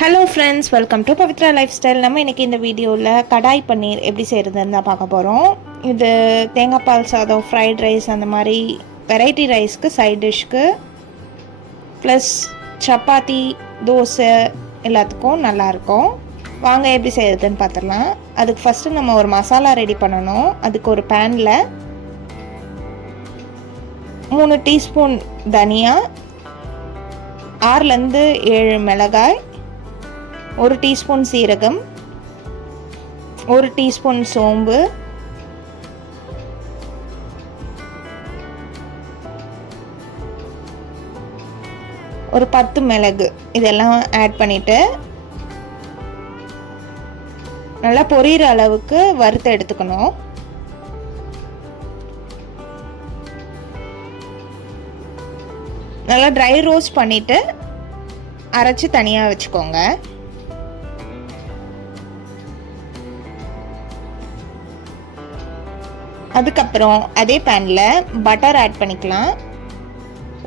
Hello friends welcome to Pavithra lifestyle நம்ம இன்றைக்கி இந்த வீடியோவில் கடாய் பன்னீர் எப்படி செய்கிறதுன்னு தான் பார்க்க போகிறோம் இது தேங்காய் பால் சாதம் ஃப்ரைட் ரைஸ் அந்த மாதிரி வெரைட்டி ரைஸ்க்கு சைட் டிஷ்க்கு ப்ளஸ் சப்பாத்தி தோசை எல்லாத்துக்கும் நல்லாயிருக்கும் வாங்க எப்படி செய்கிறதுன்னு பார்த்துடலாம். அதுக்கு ஃபஸ்ட்டு நம்ம ஒரு மசாலா ரெடி பண்ணணும். அதுக்கு ஒரு பேனில் மூணு டீஸ்பூன் தனியா ஆறுலேருந்து ஏழு மிளகாய் ஒரு டீஸ்பூன் சீரகம் ஒரு டீஸ்பூன் சோம்பு ஒரு பத்து மிளகு. இதெல்லாம் ஆட் பண்ணிவிட்டு நல்லா பொரியிற அளவுக்கு வறுத்து எடுத்துக்கணும். நல்லா ட்ரை ரோஸ்ட் பண்ணிவிட்டு அரைச்சி தனியாக வச்சுக்கோங்க. அதுக்கப்புறம் அதே பேனில் பட்டர் ஆட் பண்ணிக்கலாம்.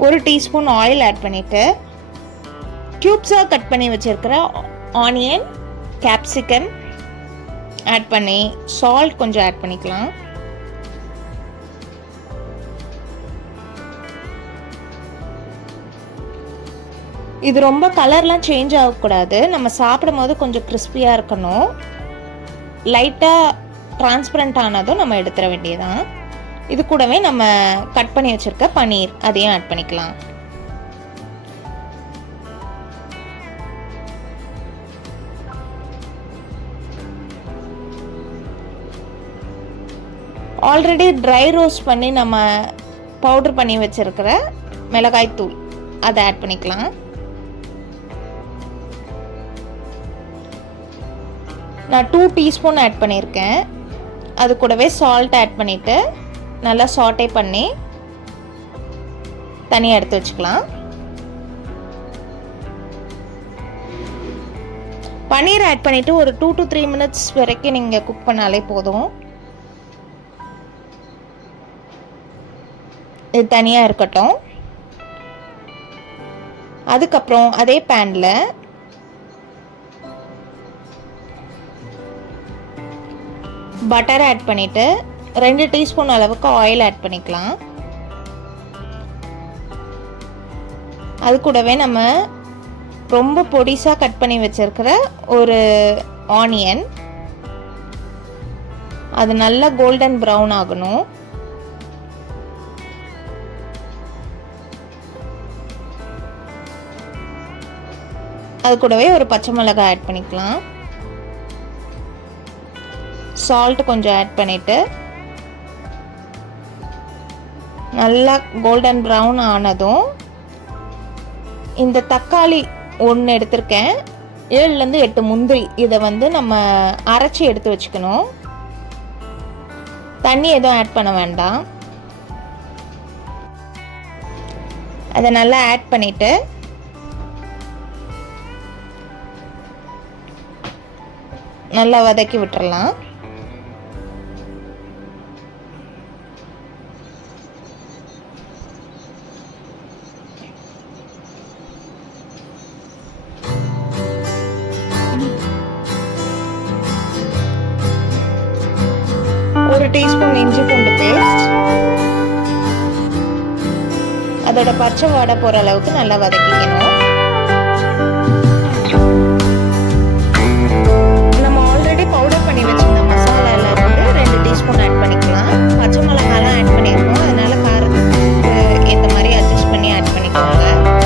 ஒரு டீஸ்பூன் ஆயில் ஆட் பண்ணிவிட்டு க்யூப்ஸாக கட் பண்ணி வச்சுருக்கிற ஆனியன் கேப்சிகன் ஆட் பண்ணி சால்ட் கொஞ்சம் ஆட் பண்ணிக்கலாம். இது ரொம்ப கலர்லாம் சேஞ்ச் ஆகக்கூடாது. நம்ம சாப்பிடும் போது கொஞ்சம் கிறிஸ்பியாக இருக்கணும். லைட்டாக டிரான்ஸ்பரண்ட் ஆனதும் நம்ம எடுத்துட வேண்டியதான் இது கூடவே நம்ம கட் பண்ணி வச்சுருக்க பன்னீர் அதையும் ஆட் பண்ணிக்கலாம். ஆல்ரெடி ட்ரை ரோஸ்ட் பண்ணி நம்ம பவுடர் பண்ணி வச்சுருக்கிற மிளகாய் தூள் அதை ஆட் பண்ணிக்கலாம். நான் டூ டீஸ்பூன் ஆட் பண்ணியிருக்கேன். அது கூடவே சால்ட் ஆட் பண்ணிவிட்டு நல்லா சாட்டே பண்ணி தனியாக எடுத்து வச்சுக்கலாம். பன்னீர் ஆட் பண்ணிவிட்டு ஒரு டூ டு த்ரீ மினிட்ஸ் வரைக்கும் நீங்கள் குக் பண்ணாலே போதும். இது தனியாக இருக்கட்டும். அதுக்கப்புறம் அதே பேனில் பட்டர் ஆட் பண்ணிவிட்டு ரெண்டு டீஸ்பூன் அளவுக்கு ஆயில் ஆட் பண்ணிக்கலாம். அது கூடவே நம்ம ரொம்ப பொடிசாக கட் பண்ணி வச்சுருக்கிற ஒரு ஆனியன் அது நல்லா கோல்டன் ப்ரௌன் ஆகணும். அது கூடவே ஒரு பச்சை மிளகாய் ஆட் பண்ணிக்கலாம். சால்ட் கொஞ்சம் ஆட் பண்ணிவிட்டு நல்லா கோல்டன் ப்ரௌன் ஆனதும் இந்த தக்காளி ஒன்று எடுத்திருக்கேன். ஏழுலேருந்து எட்டு முந்திரி. இதை வந்து நம்ம அரைச்சி எடுத்து வச்சுக்கணும். தண்ணி எதுவும் ஆட் பண்ண வேண்டாம். அதை நல்லா ஆட் பண்ணிவிட்டு நல்லா வதக்கி விட்டுறலாம். ஒரு டீஸ்பூன் இஞ்சி பூண்டு பேஸ்ட். அதோட பச்சை வாடை போகிற அளவுக்கு நல்லா வதக்கிக்கணும். நம்ம ஆல்ரெடி பவுடர் பண்ணி வச்சுருந்த மசாலாவில் ரெண்டு டீஸ்பூன் ஆட் பண்ணிக்கலாம். பச்சை மிளகாலாம் ஆட் பண்ணியிருக்கோம் அதனால் காரத்துக்கு இந்த மாதிரி அட்ஜஸ்ட் பண்ணி ஆட் பண்ணிக்கோங்க.